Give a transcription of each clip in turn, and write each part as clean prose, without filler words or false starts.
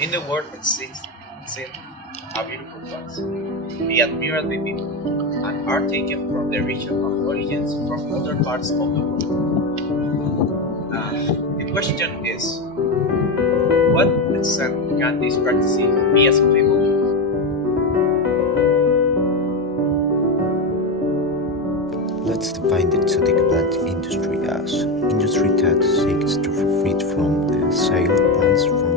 In the world exists a beautiful plants, be admired by people, and are taken from the region of origins from other parts of the world. The question is, what extent can this practice be acceptable? Let's define the exotic plant industry as industry that seeks to profit from the sale of plants from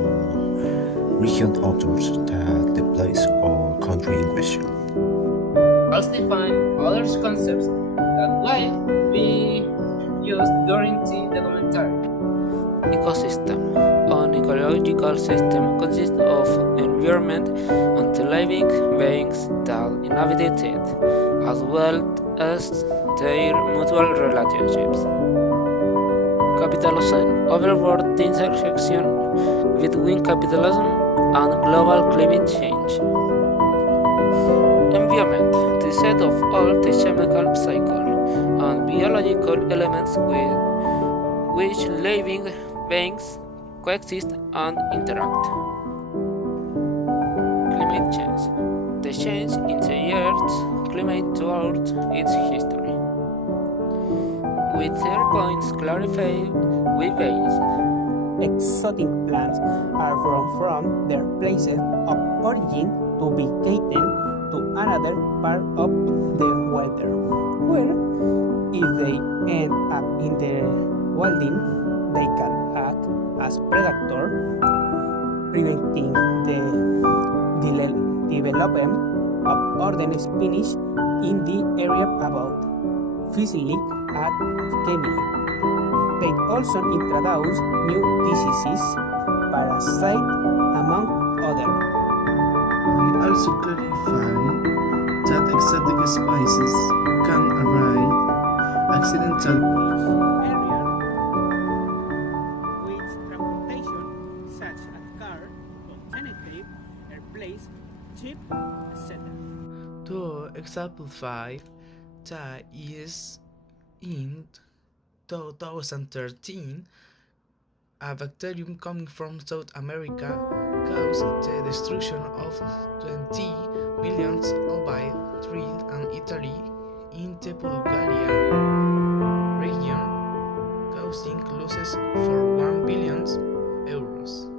region others than the place or country in question. Let's define other concepts that might be used during the documentary. Ecosystem. An ecological system consists of environment and the living beings that inhabit it, as well as their mutual relationships. Capitalism overboard the intersection between capitalism and global climate change. Environment, the set of all the chemical cycle and biological elements with which living beings coexist and interact. Climate change, the change in the Earth's climate throughout its history. With 3 points clarified, we base exotic plants are from their places of origin to be taken to another part of the weather, where if they end up in the wilding, they can act as predator, preventing the development of other species in the area about physically and chemically. They also introduce new diseases, parasites, among others. We also clarify that exotic species can arrive accidentally. Area with transportation such as car, alternative, airplanes, ship, etc. To exemplify that is in 2013, a bacterium coming from South America caused the destruction of 20 million olive trees in Italy in the Bulgaria region, causing losses for 1 billion euros.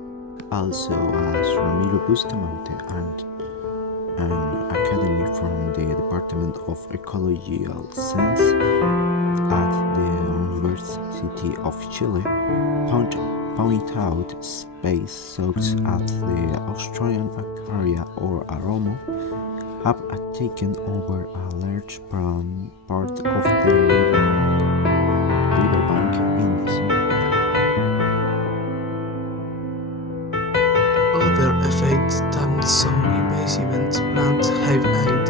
Also, as Ramiro Bustamante and an academy from the Department of Ecological Science at the University of Chile point out space soaks at the Australian area or Aromo have taken over a large part of the riverbank in the center. Other effects than some invasive plants have had,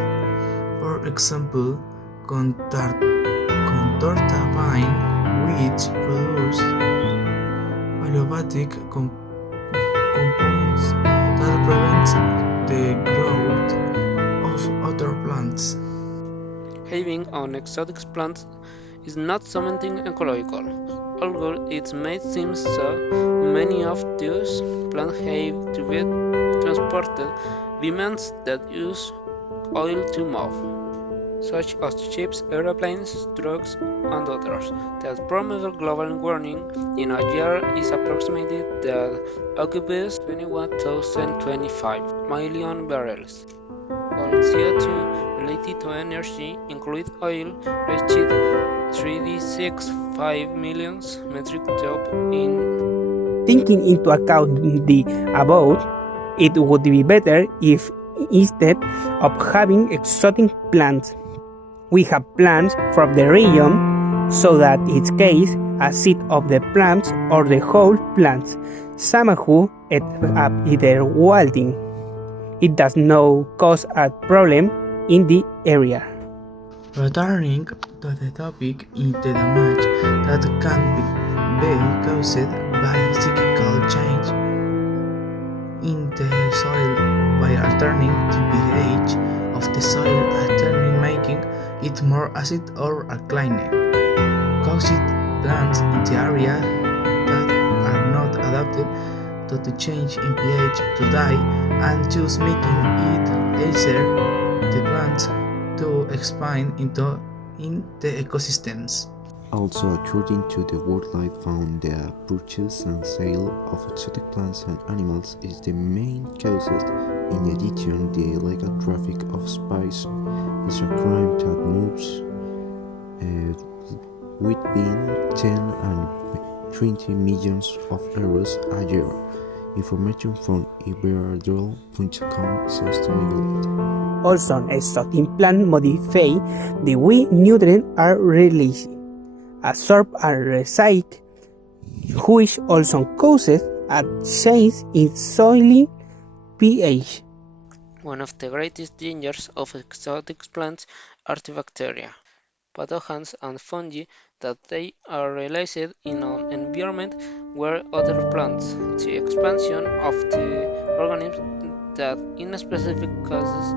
for example, contorta pine, which produce allopathic compounds that prevent the growth of other plants. having an exotic plant is not something ecological, although it may seem so. Many of these plants have to be transported by means that use oil to move, such as ships, airplanes, trucks, and others, that promote global warming in a year is approximated that occupies 21,025 million barrels. All CO2 related to energy, include oil, reached 365 million metric tons in. Taking into account the above, it would be better if instead of having exotic plants, we have plants from the region, so that in case a seed of the plants or the whole plants somehow end up in the wilding, it does not cause a problem in the area. Returning to the topic, in the damage that can be caused by cyclical change in the soil by altering the pH of the soil, altering making it more acid or alkaline, causing plants in the area that are not adapted to to change in pH to die and thus making it easier the plants to expand in the ecosystems. Also, according to the Wildlife Fund, the purchase and sale of exotic plants and animals is the main cause. In addition, the illegal traffic of spice is a crime that moves within 10 and 20 millions of euros a year. Information from iberdroll.com sustainability. Also, exotic plants modify the way nutrients are released, absorbed and recycled, which also causes a change in soil pH. One of the greatest dangers of exotic plants are the bacteria, pathogens and fungi that they are released in an environment where other plants. The expansion of the organisms that in specific cases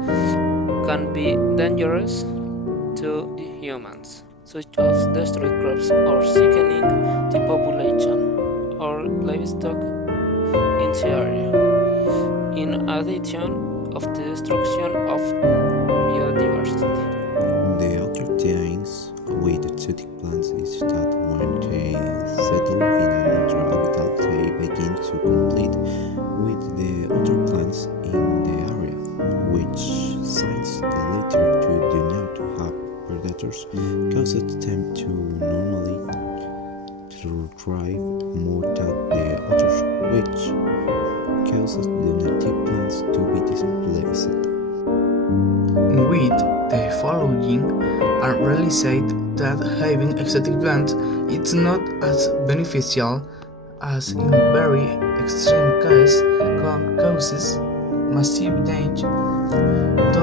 can be dangerous to the humans, such as destroying crops or sickening the population or livestock in the area. In addition of the destruction of biodiversity. The other things with exotic plants is that when they settle in another habitat, they begin to compete with the other plants in the area, which since the latter do not have predators, causes them to normally thrive more than the others, which causes the native plants to be displaced. With the following are realized that having exotic plants is not as beneficial as in very extreme cases causes massive damage to